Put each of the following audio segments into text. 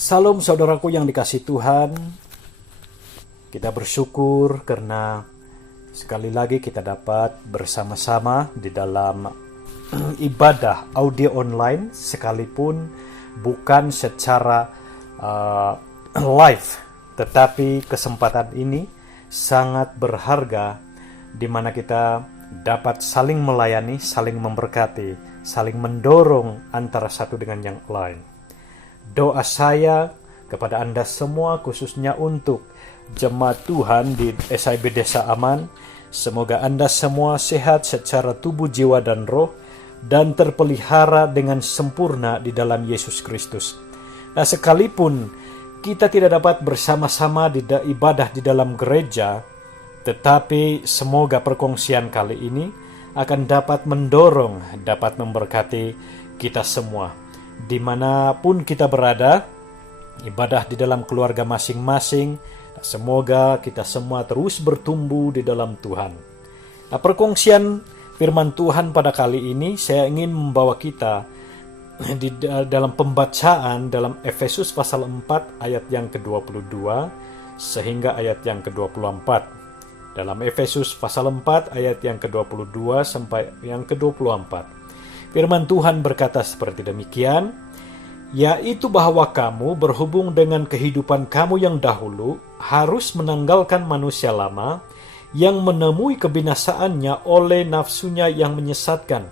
Salam saudaraku yang dikasihi Tuhan. Kita bersyukur karena sekali lagi kita dapat bersama-sama di dalam ibadah audio online, sekalipun bukan secara live, tetapi kesempatan ini sangat berharga di mana kita dapat saling melayani, saling memberkati, saling mendorong antara satu dengan yang lain. Doa saya kepada Anda semua, khususnya untuk jemaat Tuhan di SIB Desa Aman, semoga Anda semua sehat secara tubuh, jiwa, dan roh, dan terpelihara dengan sempurna di dalam Yesus Kristus. Nah, sekalipun kita tidak dapat bersama-sama di ibadah di dalam gereja, tetapi semoga perkongsian kali ini akan dapat mendorong, dapat memberkati kita semua. Dimanapun kita berada, ibadah di dalam keluarga masing-masing, semoga kita semua terus bertumbuh di dalam Tuhan. Nah, perkongsian firman Tuhan pada kali ini saya ingin membawa kita di dalam pembacaan dalam Efesus pasal 4 ayat yang ke-22 sehingga ayat yang ke-24. Dalam Efesus pasal 4 ayat yang ke-22 sampai yang ke-24. Firman Tuhan berkata seperti demikian, yaitu bahwa kamu berhubung dengan kehidupan kamu yang dahulu harus menanggalkan manusia lama yang menemui kebinasaannya oleh nafsunya yang menyesatkan,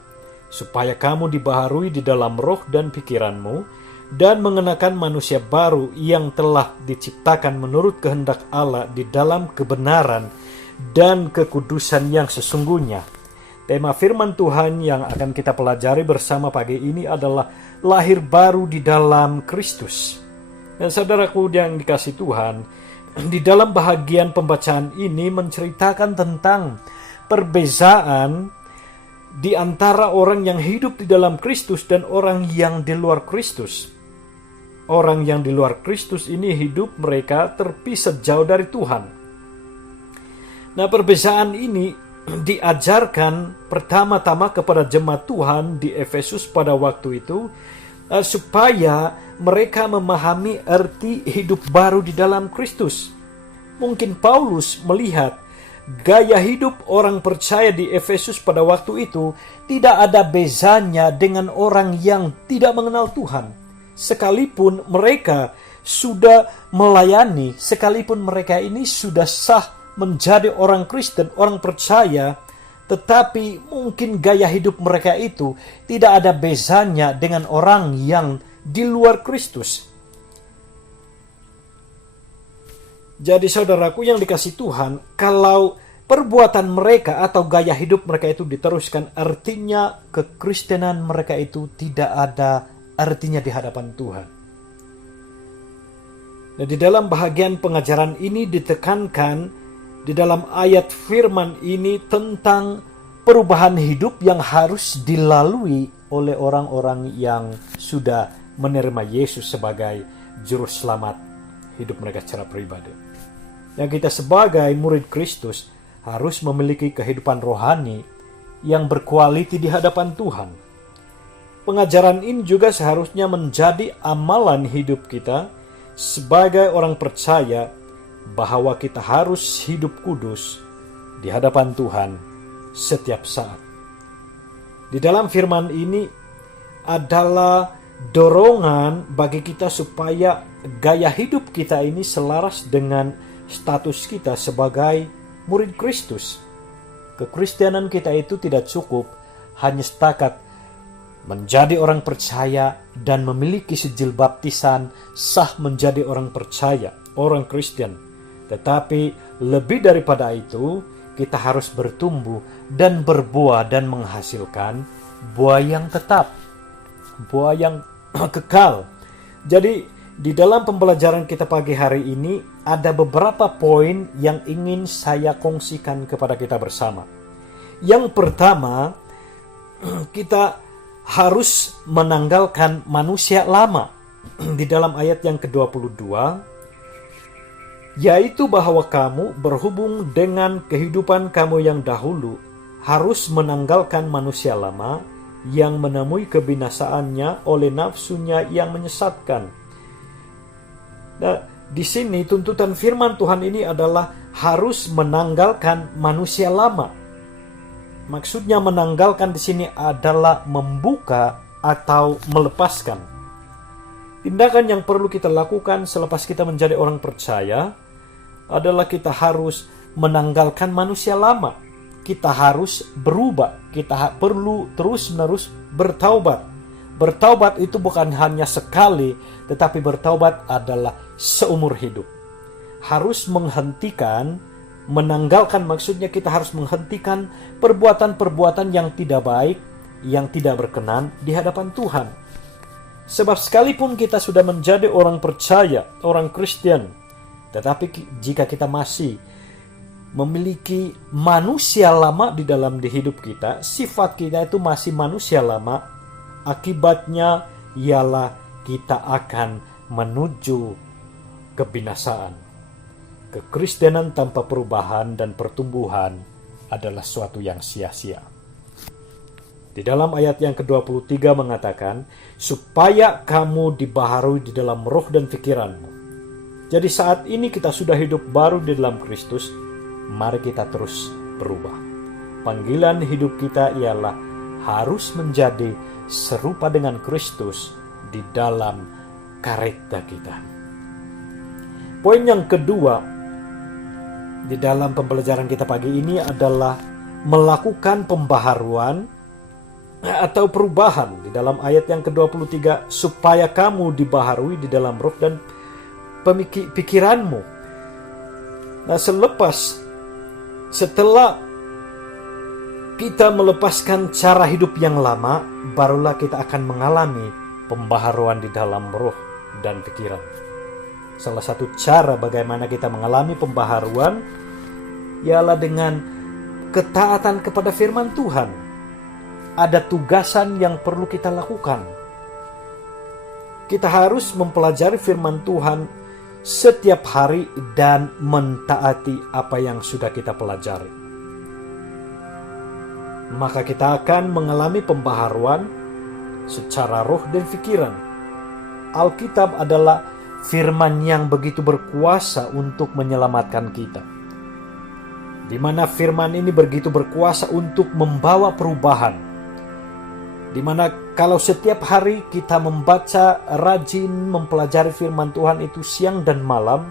supaya kamu dibaharui di dalam roh dan pikiranmu, dan mengenakan manusia baru yang telah diciptakan menurut kehendak Allah di dalam kebenaran dan kekudusan yang sesungguhnya. Tema firman Tuhan yang akan kita pelajari bersama pagi ini adalah lahir baru di dalam Kristus. Dan saudaraku yang dikasihi Tuhan, di dalam bahagian pembacaan ini menceritakan tentang perbezaan di antara orang yang hidup di dalam Kristus dan orang yang di luar Kristus. Orang yang di luar Kristus ini hidup mereka terpisah jauh dari Tuhan. Nah, perbezaan ini diajarkan pertama-tama kepada jemaat Tuhan di Efesus pada waktu itu, supaya mereka memahami arti hidup baru di dalam Kristus. Mungkin Paulus melihat gaya hidup orang percaya di Efesus pada waktu itu tidak ada bezanya dengan orang yang tidak mengenal Tuhan. Sekalipun mereka sudah melayani, sekalipun mereka ini sudah sah menjadi orang Kristen, orang percaya, tetapi mungkin gaya hidup mereka itu tidak ada bezanya dengan orang yang di luar Kristus. Jadi saudaraku yang dikasihi Tuhan, kalau perbuatan mereka atau gaya hidup mereka itu diteruskan, artinya kekristenan mereka itu tidak ada artinya di hadapan Tuhan. Nah, di dalam bahagian pengajaran ini ditekankan di dalam ayat firman ini tentang perubahan hidup yang harus dilalui oleh orang-orang yang sudah menerima Yesus sebagai juru selamat hidup mereka secara pribadi. Yang kita sebagai murid Kristus harus memiliki kehidupan rohani yang berkualiti di hadapan Tuhan. Pengajaran ini juga seharusnya menjadi amalan hidup kita sebagai orang percaya, bahwa kita harus hidup kudus di hadapan Tuhan setiap saat. Di dalam firman ini adalah dorongan bagi kita supaya gaya hidup kita ini selaras dengan status kita sebagai murid Kristus. Kekristenan kita itu tidak cukup hanya setakat menjadi orang percaya dan memiliki sijil baptisan sah menjadi orang percaya, orang Kristen. Tetapi lebih daripada itu, kita harus bertumbuh dan berbuah dan menghasilkan buah yang tetap, buah yang kekal. Jadi di dalam pembelajaran kita pagi hari ini ada beberapa poin yang ingin saya kongsikan kepada kita bersama. Yang pertama, kita harus menanggalkan manusia lama. Di dalam ayat yang ke-22, yaitu bahwa kamu berhubung dengan kehidupan kamu yang dahulu harus menanggalkan manusia lama yang menemui kebinasaannya oleh nafsunya yang menyesatkan. Nah, di sini tuntutan firman Tuhan ini adalah harus menanggalkan manusia lama. Maksudnya menanggalkan di sini adalah membuka atau melepaskan. Tindakan yang perlu kita lakukan selepas kita menjadi orang percaya adalah kita harus menanggalkan manusia lama. Kita harus berubah. Kita perlu terus-menerus bertaubat. Bertaubat itu bukan hanya sekali, tetapi bertaubat adalah seumur hidup. Harus menghentikan, menanggalkan, maksudnya kita harus menghentikan perbuatan-perbuatan yang tidak baik, yang tidak berkenan di hadapan Tuhan. Sebab sekalipun kita sudah menjadi orang percaya, orang Kristen, tetapi jika kita masih memiliki manusia lama di dalam hidup kita, sifat kita itu masih manusia lama, akibatnya ialah kita akan menuju kebinasaan. Kekristenan tanpa perubahan dan pertumbuhan adalah suatu yang sia-sia. Di dalam ayat yang ke-23 mengatakan, supaya kamu dibaharui di dalam roh dan pikiranmu. Jadi saat ini kita sudah hidup baru di dalam Kristus, mari kita terus berubah. Panggilan hidup kita ialah harus menjadi serupa dengan Kristus di dalam kareta kita. Poin yang kedua di dalam pembelajaran kita pagi ini adalah melakukan pembaharuan atau perubahan. Di dalam ayat yang ke-23, supaya kamu dibaharui di dalam roh dan pikiranmu. Nah, setelah kita melepaskan cara hidup yang lama, barulah kita akan mengalami pembaharuan di dalam roh dan pikiran. Salah satu cara bagaimana kita mengalami pembaharuan ialah dengan ketaatan kepada firman Tuhan. Ada tugasan yang perlu kita lakukan. Kita harus mempelajari firman Tuhan setiap hari dan mentaati apa yang sudah kita pelajari. Maka kita akan mengalami pembaharuan secara roh dan pikiran. Alkitab adalah firman yang begitu berkuasa untuk menyelamatkan kita. Di mana firman ini begitu berkuasa untuk membawa perubahan. Di mana kalau setiap hari kita membaca, rajin mempelajari firman Tuhan itu siang dan malam,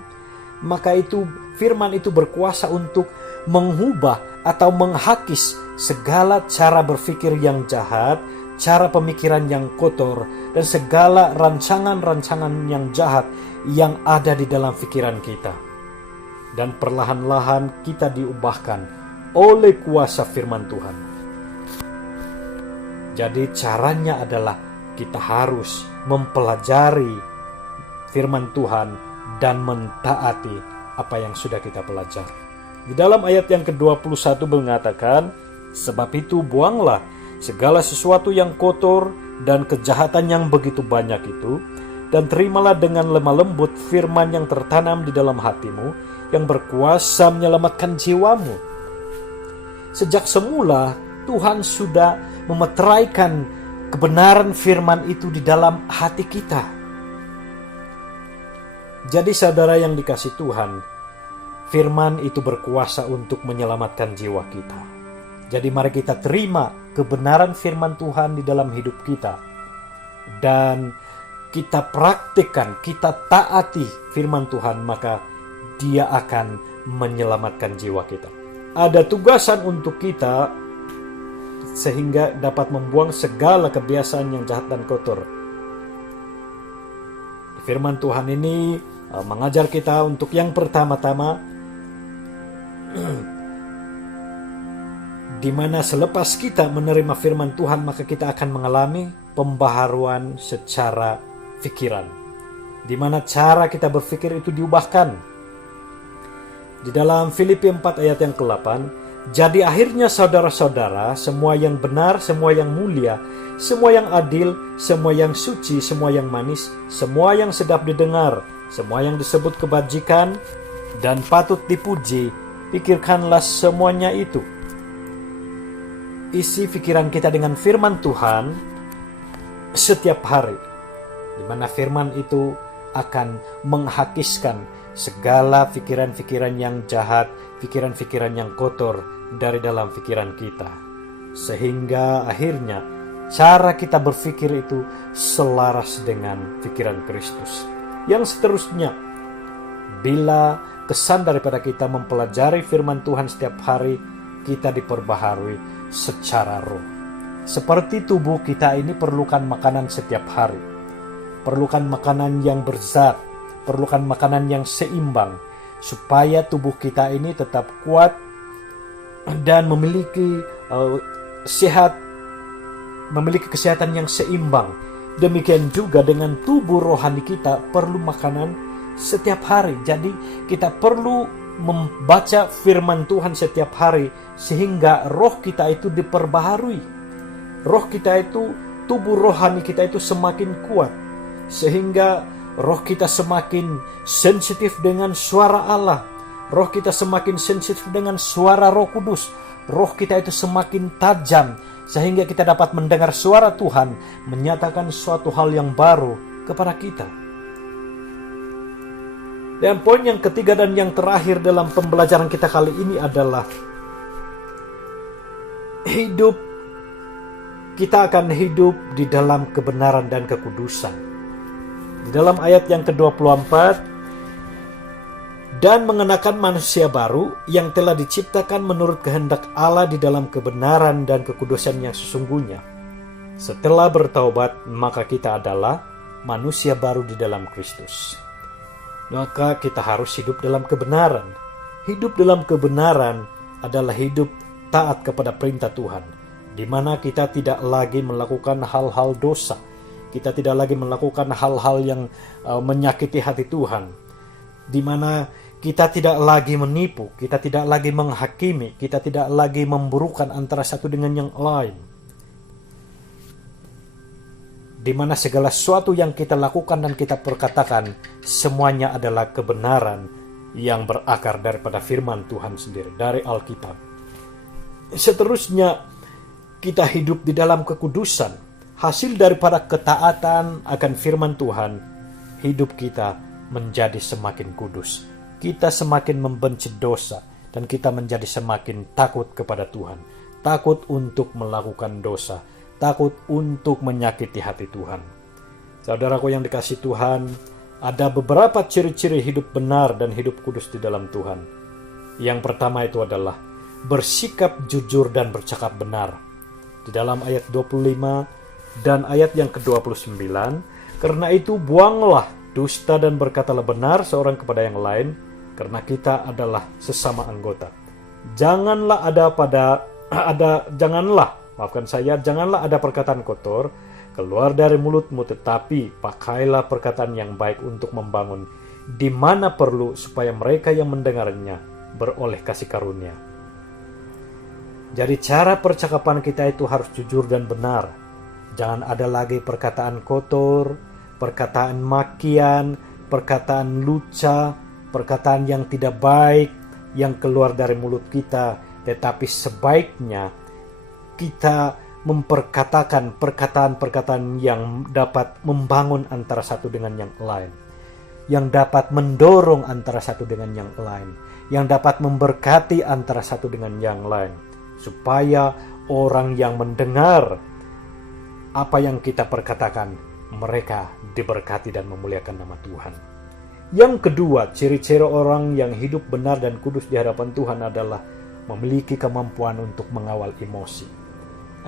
maka itu firman itu berkuasa untuk mengubah atau menghakis segala cara berpikir yang jahat, cara pemikiran yang kotor, dan segala rancangan-rancangan yang jahat yang ada di dalam pikiran kita. Dan perlahan-lahan kita diubahkan oleh kuasa firman Tuhan. Jadi caranya adalah kita harus mempelajari firman Tuhan dan mentaati apa yang sudah kita pelajari. Di dalam ayat yang ke-21 mengatakan, sebab itu buanglah segala sesuatu yang kotor dan kejahatan yang begitu banyak itu, dan terimalah dengan lemah lembut firman yang tertanam di dalam hatimu, yang berkuasa menyelamatkan jiwamu. Sejak semula Tuhan sudah memeteraikan kebenaran firman itu di dalam hati kita. Jadi saudara yang dikasihi Tuhan, firman itu berkuasa untuk menyelamatkan jiwa kita. Jadi mari kita terima kebenaran firman Tuhan di dalam hidup kita. Dan kita praktikkan, kita taati firman Tuhan, maka Dia akan menyelamatkan jiwa kita. Ada tugasan untuk kita sehingga dapat membuang segala kebiasaan yang jahat dan kotor. Firman Tuhan ini mengajar kita untuk yang pertama-tama, di mana selepas kita menerima firman Tuhan, maka kita akan mengalami pembaharuan secara pikiran, di mana cara kita berpikir itu diubahkan. Di dalam Filipi 4 ayat yang ke-8, jadi akhirnya saudara-saudara, semua yang benar, semua yang mulia, semua yang adil, semua yang suci, semua yang manis, semua yang sedap didengar, semua yang disebut kebajikan dan patut dipuji, pikirkanlah semuanya itu. Isi pikiran kita dengan firman Tuhan setiap hari, di mana firman itu akan menghakiskan segala pikiran-pikiran yang jahat, pikiran-pikiran yang kotor dari dalam pikiran kita. Sehingga akhirnya cara kita berpikir itu selaras dengan pikiran Kristus. Yang seterusnya, bila kesan daripada kita mempelajari firman Tuhan setiap hari, kita diperbaharui secara roh. Seperti tubuh kita ini perlukan makanan setiap hari. Perlukan makanan yang berzat, perlukan makanan yang seimbang, supaya tubuh kita ini tetap kuat dan memiliki memiliki kesehatan yang seimbang. Demikian juga dengan tubuh rohani kita perlu makanan setiap hari. Jadi kita perlu membaca firman Tuhan setiap hari sehingga roh kita itu diperbaharui. Roh kita itu, tubuh rohani kita itu semakin kuat, sehingga roh kita semakin sensitif dengan suara Allah. Roh kita semakin sensitif dengan suara Roh Kudus. Roh kita itu semakin tajam, sehingga kita dapat mendengar suara Tuhan menyatakan suatu hal yang baru kepada kita. Dan poin yang ketiga dan yang terakhir dalam pembelajaran kita kali ini adalah kita akan hidup di dalam kebenaran dan kekudusan. Di dalam ayat yang ke-24, dan mengenakan manusia baru yang telah diciptakan menurut kehendak Allah di dalam kebenaran dan kekudusan yang sesungguhnya. Setelah bertaubat, maka kita adalah manusia baru di dalam Kristus. Maka kita harus hidup dalam kebenaran. Hidup dalam kebenaran adalah hidup taat kepada perintah Tuhan, di mana kita tidak lagi melakukan hal-hal dosa. Kita tidak lagi melakukan hal-hal yang menyakiti hati Tuhan, di mana kita tidak lagi menipu, kita tidak lagi menghakimi, kita tidak lagi memburukan antara satu dengan yang lain. Di mana segala sesuatu yang kita lakukan dan kita perkatakan semuanya adalah kebenaran yang berakar daripada firman Tuhan sendiri, dari Alkitab. Seterusnya, kita hidup di dalam kekudusan. Hasil daripada ketaatan akan firman Tuhan, hidup kita menjadi semakin kudus. Kita semakin membenci dosa dan kita menjadi semakin takut kepada Tuhan. Takut untuk melakukan dosa, takut untuk menyakiti hati Tuhan. Saudaraku yang dikasihi Tuhan, ada beberapa ciri-ciri hidup benar dan hidup kudus di dalam Tuhan. Yang pertama itu adalah bersikap jujur dan bercakap benar. Di dalam ayat 25 dan ayat yang ke-29, karena itu buanglah dusta dan berkatalah benar seorang kepada yang lain, karena kita adalah sesama anggota. Janganlah janganlah ada perkataan kotor keluar dari mulutmu, tetapi pakailah perkataan yang baik untuk membangun, di mana perlu, supaya mereka yang mendengarnya beroleh kasih karunia. Jadi cara percakapan kita itu harus jujur dan benar. Jangan ada lagi perkataan kotor, perkataan makian, perkataan luca, perkataan yang tidak baik yang keluar dari mulut kita. Tetapi sebaiknya kita memperkatakan perkataan-perkataan yang dapat membangun antara satu dengan yang lain, yang dapat mendorong antara satu dengan yang lain, yang dapat memberkati antara satu dengan yang lain, supaya orang yang mendengar apa yang kita perkatakan, mereka diberkati dan memuliakan nama Tuhan. Yang kedua, ciri-ciri orang yang hidup benar dan kudus di hadapan Tuhan adalah memiliki kemampuan untuk mengawal emosi.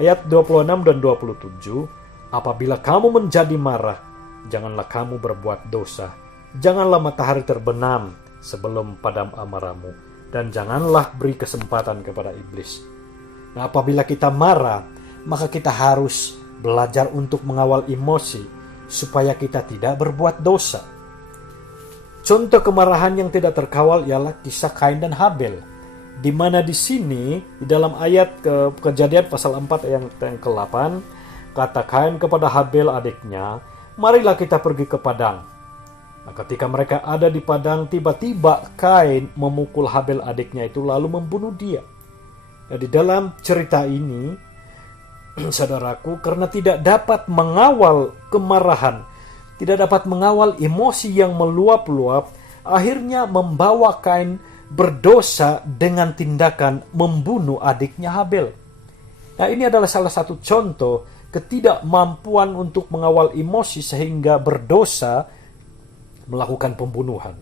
Ayat 26 dan 27, apabila kamu menjadi marah, janganlah kamu berbuat dosa. Janganlah matahari terbenam sebelum padam amarahmu, dan janganlah beri kesempatan kepada iblis. Nah, apabila kita marah, maka kita harus belajar untuk mengawal emosi, supaya kita tidak berbuat dosa. Contoh kemarahan yang tidak terkawal ialah kisah Kain dan Habel, di mana di sini di dalam ayat Kejadian pasal 4 ayat yang ke-8, kata Kain kepada Habel adiknya, marilah kita pergi ke padang. Nah, ketika mereka ada di padang, tiba-tiba Kain memukul Habel adiknya itu lalu membunuh dia. Nah, di dalam cerita ini, saudaraku, karena tidak dapat mengawal kemarahan, tidak dapat mengawal emosi yang meluap-luap, akhirnya membawa Kain berdosa dengan tindakan membunuh adiknya Habel. Nah, ini adalah salah satu contoh ketidakmampuan untuk mengawal emosi sehingga berdosa melakukan pembunuhan.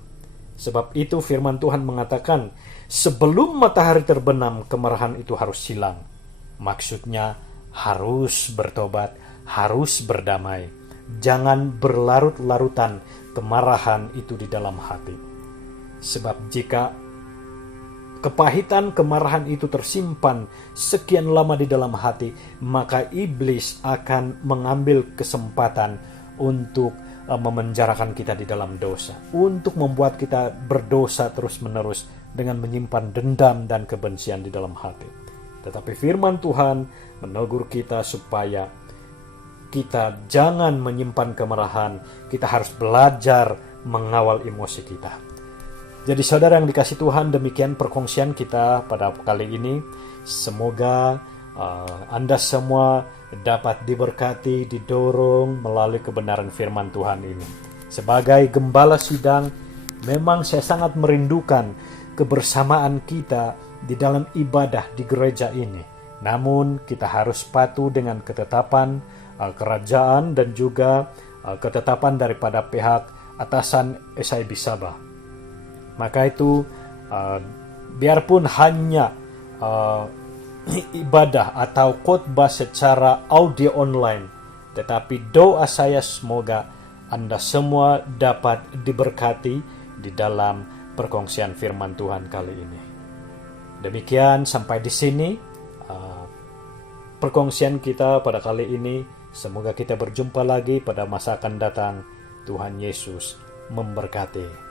Sebab itu firman Tuhan mengatakan, sebelum matahari terbenam, kemarahan itu harus hilang. Maksudnya harus bertobat, harus berdamai. Jangan berlarut-larutan kemarahan itu di dalam hati. Sebab jika kepahitan kemarahan itu tersimpan sekian lama di dalam hati, maka iblis akan mengambil kesempatan untuk memenjarakan kita di dalam dosa, untuk membuat kita berdosa terus-menerus dengan menyimpan dendam dan kebencian di dalam hati. Tetapi firman Tuhan menegur kita supaya kita jangan menyimpan kemarahan, kita harus belajar mengawal emosi kita. Jadi saudara yang dikasih Tuhan, demikian perkongsian kita pada kali ini. Semoga Anda semua dapat diberkati, didorong melalui kebenaran firman Tuhan ini. Sebagai gembala sidang, memang saya sangat merindukan kebersamaan kita di dalam ibadah di gereja ini. Namun kita harus patuh dengan ketetapan kerajaan dan juga ketetapan daripada pihak atasan SIB Sabah. Maka itu biarpun hanya ibadah atau khotbah secara audio online, tetapi doa saya semoga Anda semua dapat diberkati di dalam perkongsian firman Tuhan kali ini. Demikian sampai di sini perkongsian kita pada kali ini. Semoga kita berjumpa lagi pada masa akan datang. Tuhan Yesus memberkati.